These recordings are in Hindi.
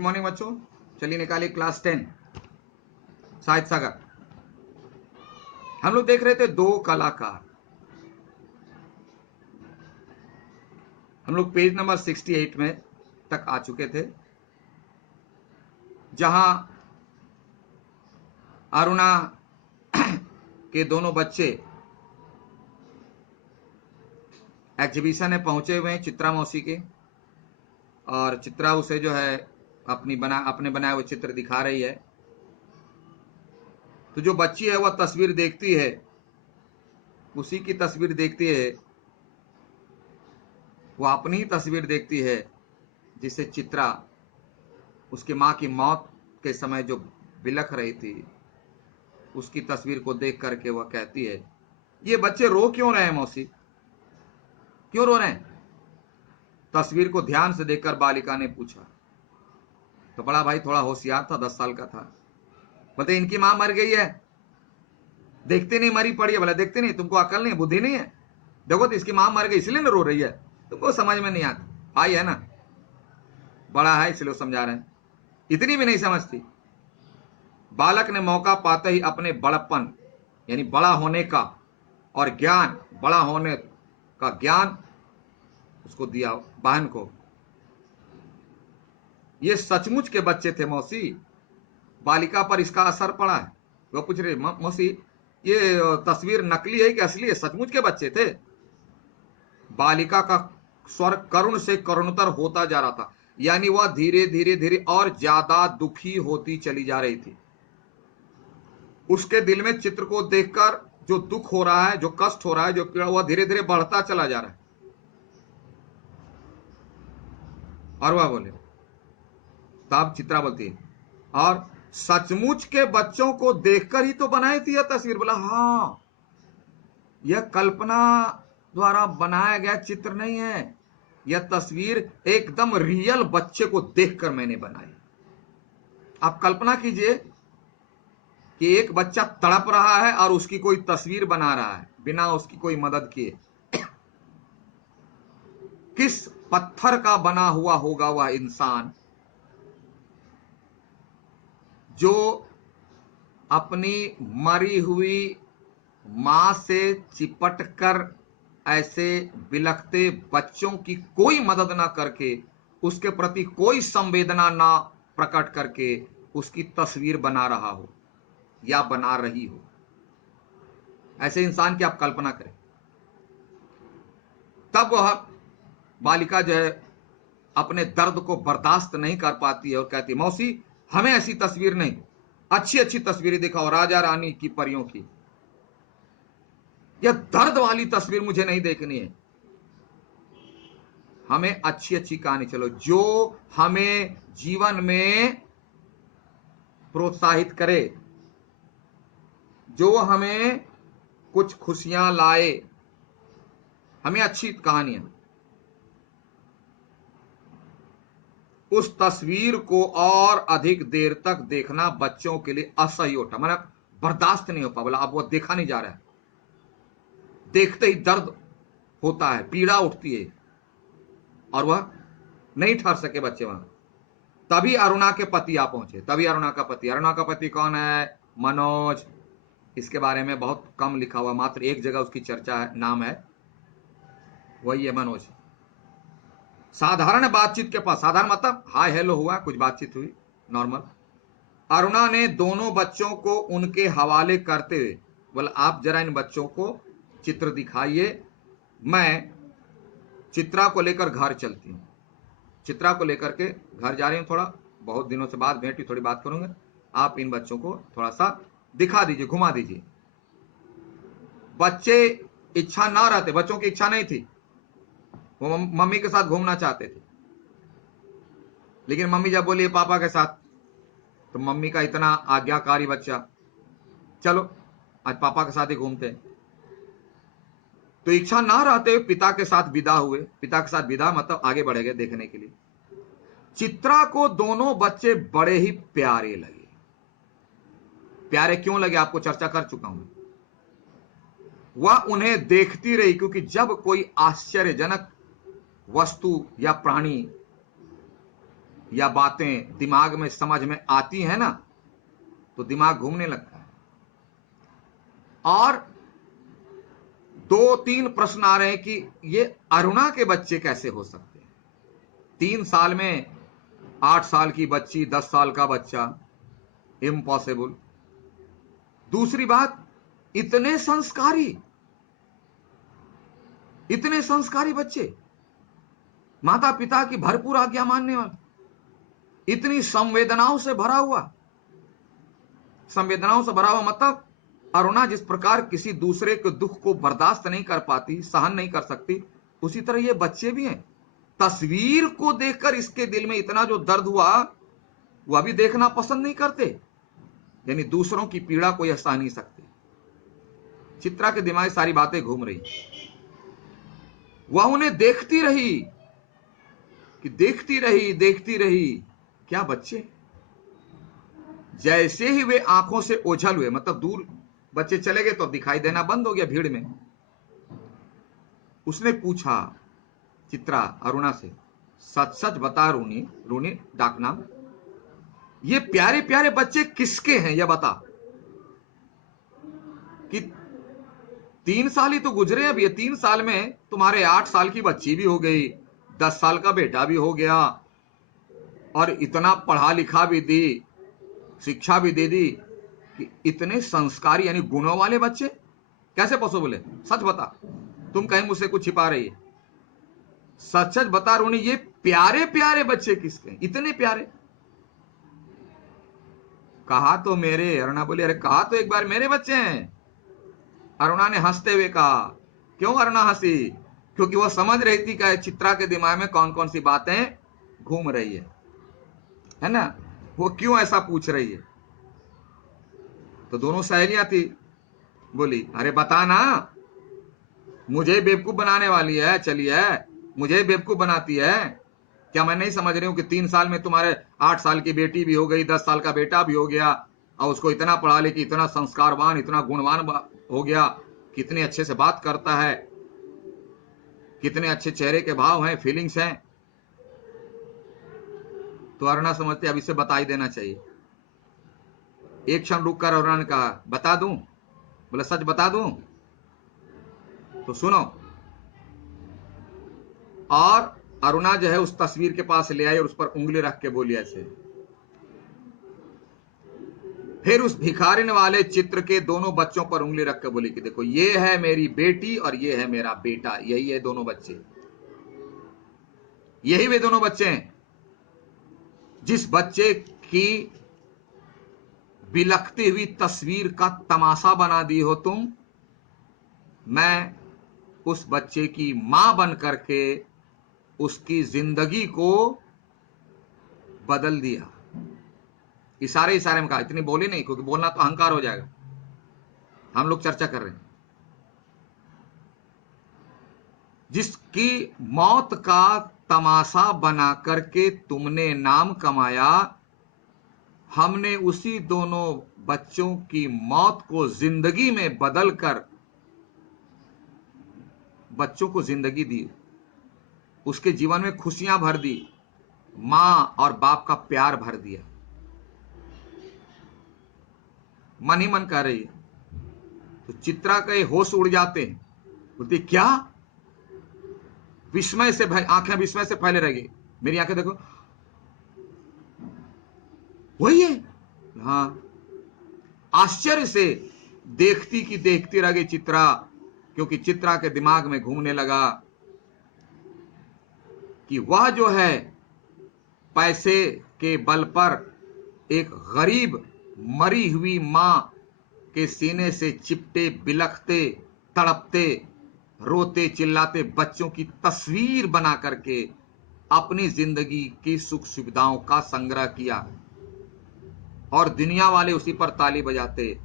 गुड मॉर्निंग बच्चों, चलिए निकालिए क्लास 10 साहित्य सागर। हम लोग देख रहे थे दो कलाकार। हम लोग पेज नंबर 68 में तक आ चुके थे, जहां अरुणा के दोनों बच्चे एग्जीबिशन में पहुंचे हुए हैं चित्रा मौसी के, और चित्रा उसे जो है अपने बनाए हुए चित्र दिखा रही है। तो जो बच्ची है वह तस्वीर देखती है, उसी की तस्वीर देखती है, वह अपनी ही तस्वीर देखती है जिसे चित्रा उसकी मां की मौत के समय जो बिलख रही थी, उसकी तस्वीर को देख करके वह कहती है, ये बच्चे रो क्यों रहे हैं मौसी, क्यों रो रहे हैं? तस्वीर को ध्यान से देखकर बालिका ने पूछा। तो बड़ा भाई थोड़ा होशियार था, 10 साल का था। बोलते इनकी मां मर गई है, देखते नहीं मरी पड़ी है। बोला देखते नहीं, तुमको अकल नहीं, बुद्धि नहीं है? देखो तो इसकी मां मर गई इसलिए ना रो रही है, तुमको समझ में नहीं आता। भाई है ना, बड़ा है इसलिए समझा रहे हैं, इतनी भी नहीं समझती। बालक ने मौका पाते ही अपने बड़प्पन यानी बड़ा होने का और ज्ञान, बड़ा होने का ज्ञान उसको दिया, बहन को। ये सचमुच के बच्चे थे मौसी, बालिका पर इसका असर पड़ा है। वो पूछ रही, मौसी ये तस्वीर नकली है कि असली है? सचमुच के बच्चे थे। बालिका का स्वर करुण से करुणतर होता जा रहा था, यानी वह धीरे धीरे धीरे और ज्यादा दुखी होती चली जा रही थी। उसके दिल में चित्र को देखकर जो दुख हो रहा है, जो कष्ट हो रहा है, जो पीड़ा, वह धीरे धीरे बढ़ता चला जा रहा है। और वह बोले, तब चित्रा बोलती है, और सचमुच के बच्चों को देखकर ही तो बनाई थी यह तस्वीर। बोला हाँ, यह कल्पना द्वारा बनाया गया चित्र नहीं है, यह तस्वीर एकदम रियल बच्चे को देखकर मैंने बनाई। आप कल्पना कीजिए कि एक बच्चा तड़प रहा है और उसकी कोई तस्वीर बना रहा है बिना उसकी कोई मदद किए। किस पत्थर का बना हुआ होगा वह इंसान जो अपनी मरी हुई मां से चिपट कर ऐसे बिलखते बच्चों की कोई मदद ना करके, उसके प्रति कोई संवेदना ना प्रकट करके उसकी तस्वीर बना रहा हो या बना रही हो। ऐसे इंसान की आप कल्पना करें। तब वह बालिका जो है अपने दर्द को बर्दाश्त नहीं कर पाती है और कहती, मौसी हमें ऐसी तस्वीर नहीं, अच्छी अच्छी तस्वीरें दिखाओ, राजा रानी की, परियों की। यह दर्द वाली तस्वीर मुझे नहीं देखनी है, हमें अच्छी अच्छी कहानी चलो जो हमें जीवन में प्रोत्साहित करे, जो हमें कुछ खुशियां लाए, हमें अच्छी कहानियां। उस तस्वीर को और अधिक देर तक देखना बच्चों के लिए असह्य होता, मतलब बर्दाश्त नहीं हो पा। बोला अब वो देखा नहीं जा रहा है, देखते ही दर्द होता है, पीड़ा उठती है, और वह नहीं ठहर सके बच्चे वहां। तभी अरुणा के पति आ पहुंचे। तभी अरुणा का पति कौन है? मनोज। इसके बारे में बहुत कम लिखा हुआ, मात्र एक जगह उसकी चर्चा है, नाम है, वही है मनोज। साधारण बातचीत के पास, साधारण मतलब हाय हेलो हुआ, कुछ बातचीत हुई नॉर्मल। अरुणा ने दोनों बच्चों को उनके हवाले करते हुए बोला, आप जरा इन बच्चों को चित्र दिखाइए, मैं चित्रा को लेकर घर चलती हूँ। चित्रा को लेकर के घर जा रही हूँ, थोड़ा बहुत दिनों से बात भेंट हुई, थोड़ी बात करूंगा, आप इन बच्चों को थोड़ा सा दिखा दीजिए, घुमा दीजिए। बच्चे इच्छा ना रहते, बच्चों की इच्छा नहीं थी, वो मम्मी के साथ घूमना चाहते थे। लेकिन मम्मी जब बोली पापा के साथ, तो मम्मी का इतना आज्ञाकारी बच्चा, चलो आज पापा के साथ ही घूमते हैं। तो इच्छा ना रहते हुए पिता के साथ विदा हुए। पिता के साथ विदा मतलब आगे बढ़े गए देखने के लिए। चित्रा को दोनों बच्चे बड़े ही प्यारे लगे। प्यारे क्यों लगे आपको चर्चा कर चुका हूं। वह उन्हें देखती रही, क्योंकि जब कोई आश्चर्यजनक वस्तु या प्राणी या बातें दिमाग में समझ में आती हैं ना, तो दिमाग घूमने लगता है। और 2-3 प्रश्न आ रहे हैं कि ये अरुणा के बच्चे कैसे हो सकते हैं। 3 साल में 8 साल की बच्ची, 10 साल का बच्चा, इम्पॉसिबल। दूसरी बात, इतने संस्कारी बच्चे, माता पिता की भरपूर आज्ञा मानने वाले, इतनी संवेदनाओं से भरा हुआ मतलब अरुणा जिस प्रकार किसी दूसरे के दुख को बर्दाश्त नहीं कर पाती, सहन नहीं कर सकती, उसी तरह ये बच्चे भी हैं। तस्वीर को देखकर इसके दिल में इतना जो दर्द हुआ, वह भी देखना पसंद नहीं करते। यानी दूसरों की पीड़ा कोई सह नहीं सकते। चित्रा के दिमाग में सारी बातें घूम रही। वह उन्हें देखती रही। क्या बच्चे? जैसे ही वे आंखों से ओझल हुए, मतलब दूर बच्चे चले गए तो दिखाई देना बंद हो गया भीड़ में, उसने पूछा चित्रा अरुणा से, सच सच बता रूनी डाकनाम, ये प्यारे प्यारे बच्चे किसके हैं यह बता। कि 3 साल ही तो गुजरे, अब ये 3 साल में तुम्हारे 8 साल की बच्ची भी हो गई, 10 साल का बेटा भी हो गया, और इतना पढ़ा लिखा भी दी, शिक्षा भी दे दी, कि इतने संस्कारी यानी गुणों वाले बच्चे कैसे पॉसिबल है? सच बता, तुम कहीं मुझसे कुछ छिपा रही है। सच सच बता रोनी, ये प्यारे प्यारे बच्चे किसके? इतने प्यारे। कहा तो मेरे। अरुणा बोली, अरे कहा तो एक बार मेरे बच्चे हैं। अरुणा ने हंसते हुए कहा। क्यों अरुणा हंसी? क्योंकि वह समझ रही थी कि चित्रा के दिमाग में कौन कौन सी बातें घूम रही है ना, वो क्यों ऐसा पूछ रही है। तो दोनों सहेलियां थी, बोली अरे बता ना, मुझे बेवकूफ बनाने वाली है, चलिए मुझे बेवकूफ बनाती है क्या? मैं नहीं समझ रही हूँ कि 3 साल में तुम्हारे 8 साल की बेटी भी हो गई, 10 साल का बेटा भी हो गया, और उसको इतना पढ़ा लिखी, इतना संस्कारवान, इतना गुणवान हो गया, कितने अच्छे से बात करता है, कितने अच्छे चेहरे के भाव हैं, फीलिंग्स हैं। तो अरुणा समझते अब इसे बता ही देना चाहिए। एक क्षण रुक कर अरुणा ने कहा, बता दूं? बोले सच बता दूं? तो सुनो। और अरुणा जो है उस तस्वीर के पास ले आई और उस पर उंगली रख के बोली ऐसे। फिर उस भिखारिन वाले चित्र के दोनों बच्चों पर उंगली रख के बोली कि देखो, ये है मेरी बेटी और ये है मेरा बेटा, यही है दोनों बच्चे, यही वे दोनों बच्चे हैं। जिस बच्चे की बिलखती हुई तस्वीर का तमाशा बना दी हो तुम, मैं उस बच्चे की मां बन करके उसकी जिंदगी को बदल दिया। इशारे इशारे में कहा, इतनी बोली नहीं क्योंकि बोलना तो अहंकार हो जाएगा, हम लोग चर्चा कर रहे हैं। जिसकी मौत का तमाशा बना करके तुमने नाम कमाया, हमने उसी दोनों बच्चों की मौत को जिंदगी में बदलकर बच्चों को जिंदगी दी, उसके जीवन में खुशियां भर दी, मां और बाप का प्यार भर दिया। मन ही मन कह रही है। तो चित्रा के होश उड़ जाते हैं, बोलती क्या? विस्मय से आंखें विस्मय से फैले रह गई। मेरी आंखें देखो, वही है। हाँ। आश्चर्य से देखती की देखती रह गई चित्रा, क्योंकि चित्रा के दिमाग में घूमने लगा कि वह जो है पैसे के बल पर एक गरीब मरी हुई मां के सीने से चिपटे, बिलखते, तड़पते, रोते चिल्लाते बच्चों की तस्वीर बना करके अपनी जिंदगी की सुख सुविधाओं का संग्रह किया, और दुनिया वाले उसी पर ताली बजाते।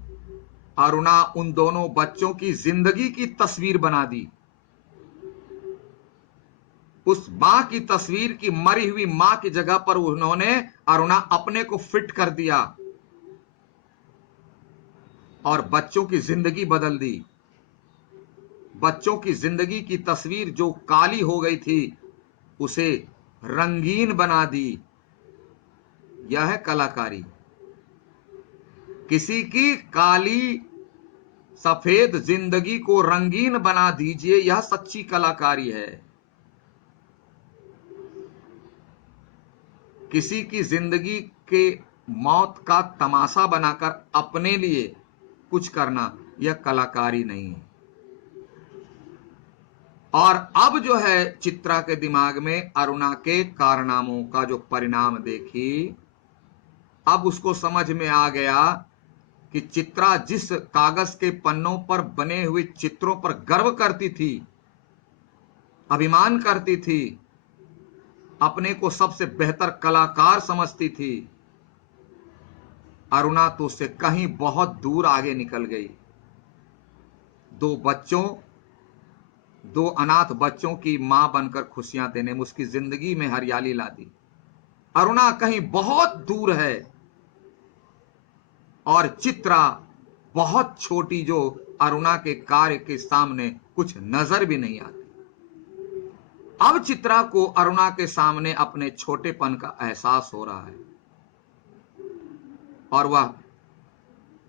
अरुणा उन दोनों बच्चों की जिंदगी की तस्वीर बना दी। उस मां की तस्वीर की मरी हुई मां की जगह पर उन्होंने अरुणा अपने को फिट कर दिया और बच्चों की जिंदगी बदल दी। बच्चों की जिंदगी की तस्वीर जो काली हो गई थी, उसे रंगीन बना दी। यह है कलाकारी। किसी की काली सफेद जिंदगी को रंगीन बना दीजिए, यह सच्ची कलाकारी है। किसी की जिंदगी के मौत का तमाशा बनाकर अपने लिए कुछ करना, यह कलाकारी नहीं है। और अब जो है चित्रा के दिमाग में अरुणा के कारनामों का जो परिणाम देखी, अब उसको समझ में आ गया कि चित्रा जिस कागज के पन्नों पर बने हुए चित्रों पर गर्व करती थी, अभिमान करती थी, अपने को सबसे बेहतर कलाकार समझती थी, अरुणा तो उससे कहीं बहुत दूर आगे निकल गई। दो अनाथ बच्चों की मां बनकर खुशियां देने में उसकी जिंदगी में हरियाली ला दी। अरुणा कहीं बहुत दूर है और चित्रा बहुत छोटी, जो अरुणा के कार्य के सामने कुछ नजर भी नहीं आती। अब चित्रा को अरुणा के सामने अपने छोटेपन का एहसास हो रहा है और वह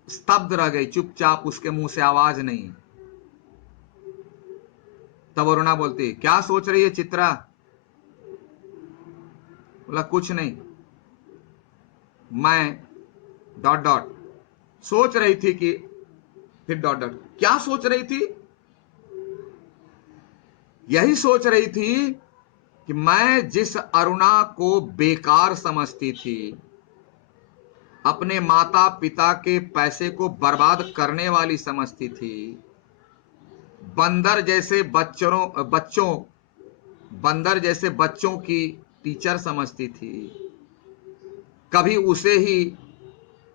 स्तब्ध रह गई, चुपचाप, उसके मुंह से आवाज नहीं। तब अरुणा बोलती, क्या सोच रही है चित्रा? बोला, कुछ नहीं, मैं ... सोच रही थी कि... फिर ... क्या सोच रही थी? यही सोच रही थी कि मैं जिस अरुणा को बेकार समझती थी, अपने माता पिता के पैसे को बर्बाद करने वाली समझती थी, बंदर जैसे बच्चों की टीचर समझती थी, कभी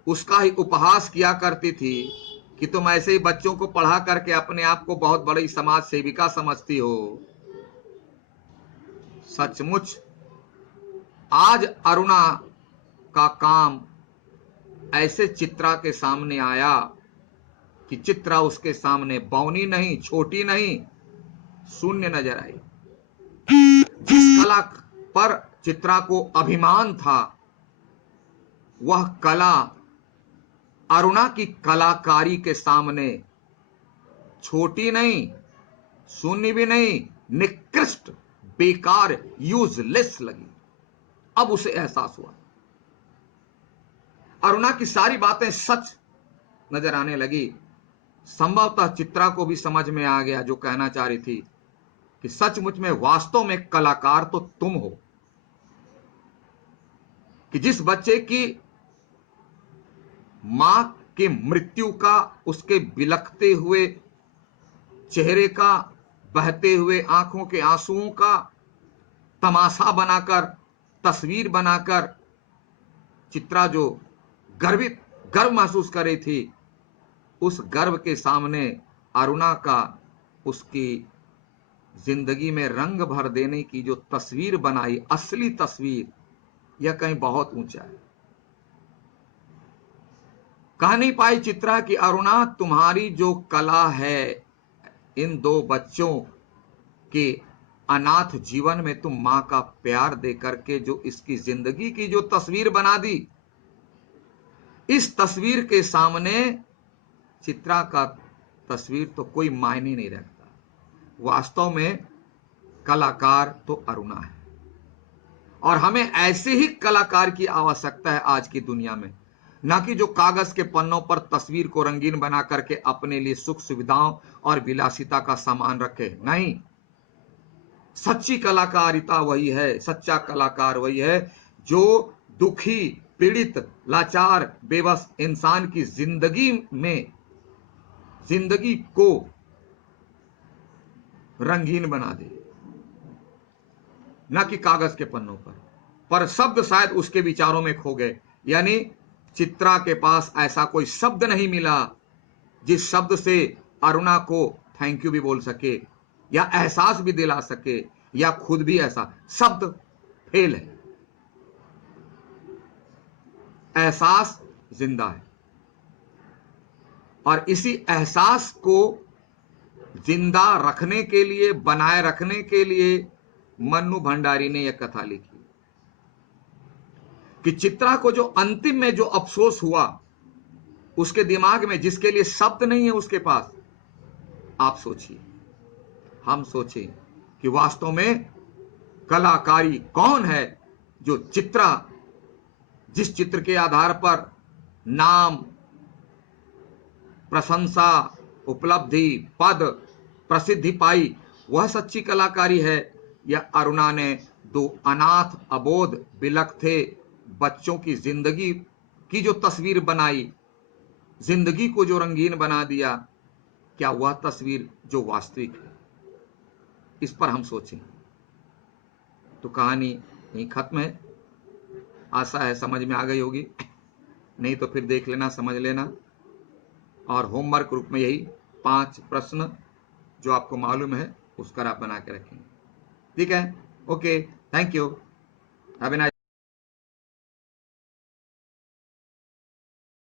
उसका ही उपहास किया करती थी कि तुम ऐसे ही बच्चों को पढ़ा करके अपने आप को बहुत बड़ी समाज सेविका समझती हो। सचमुच आज अरुणा का काम ऐसे चित्रा के सामने आया कि चित्रा उसके सामने बौनी नहीं, छोटी नहीं, शून्य नजर आई। जिस कला पर चित्रा को अभिमान था, वह कला अरुणा की कलाकारी के सामने छोटी नहीं, शून्य भी नहीं, निकृष्ट, बेकार, यूजलेस लगी। अब उसे एहसास हुआ, अरुणा की सारी बातें सच नजर आने लगी। संभवतः चित्रा को भी समझ में आ गया जो कहना चाह रही थी कि सचमुच में वास्तव में कलाकार तो तुम हो, कि जिस बच्चे की मां की मृत्यु का, उसके बिलखते हुए चेहरे का, बहते हुए आंखों के आंसुओं का तमाशा बनाकर, तस्वीर बनाकर चित्रा जो गर्व महसूस कर रही थी, उस गर्व के सामने अरुणा का उसकी जिंदगी में रंग भर देने की जो तस्वीर बनाई, असली तस्वीर, यह कहीं बहुत ऊंचा है। कह नहीं पाई चित्रा कि अरुणा, तुम्हारी जो कला है, इन दो बच्चों के अनाथ जीवन में तुम मां का प्यार देकर के जो इसकी जिंदगी की जो तस्वीर बना दी, इस तस्वीर के सामने चित्रा का तस्वीर तो कोई मायने नहीं रखता। वास्तव में कलाकार तो अरुणा है और हमें ऐसे ही कलाकार की आवश्यकता है आज की दुनिया में, ना कि जो कागज के पन्नों पर तस्वीर को रंगीन बना करके अपने लिए सुख सुविधाओं और विलासिता का सामान रखे। नहीं, सच्ची कलाकारिता वही है, सच्चा कलाकार वही है जो दुखी, पीड़ित, लाचार, बेबस इंसान की जिंदगी को रंगीन बना दे, न कि कागज के पन्नों पर शब्द शायद उसके विचारों में खो गए। यानी चित्रा के पास ऐसा कोई शब्द नहीं मिला जिस शब्द से अरुणा को थैंक यू भी बोल सके या एहसास भी दिला सके या खुद भी ऐसा शब्द फेल है। एहसास जिंदा है और इसी एहसास को जिंदा रखने के लिए, बनाए रखने के लिए मन्नू भंडारी ने यह कथा लिखी। कि चित्रा को जो अंतिम में जो अफसोस हुआ उसके दिमाग में, जिसके लिए शब्द नहीं है उसके पास, आप सोचिए, हम सोचें कि वास्तव में कलाकारी कौन है जो चित्रा, जिस चित्र के आधार पर नाम, प्रशंसा, उपलब्धि, पद, प्रसिद्धि पाई, वह सच्ची कलाकारी है, या अरुणा ने दो अनाथ अबोध बिलख थे बच्चों की जिंदगी की जो तस्वीर बनाई, जिंदगी को जो रंगीन बना दिया, क्या वह तस्वीर जो वास्तविक है? इस पर हम सोचें। तो कहानी यहीं खत्म है। आशा है समझ में आ गई होगी, नहीं तो फिर देख लेना, समझ लेना, और होमवर्क रूप में यही 5 प्रश्न जो आपको मालूम है उसका आप बना के रखेंगे। ठीक है, okay, thank you, have a nice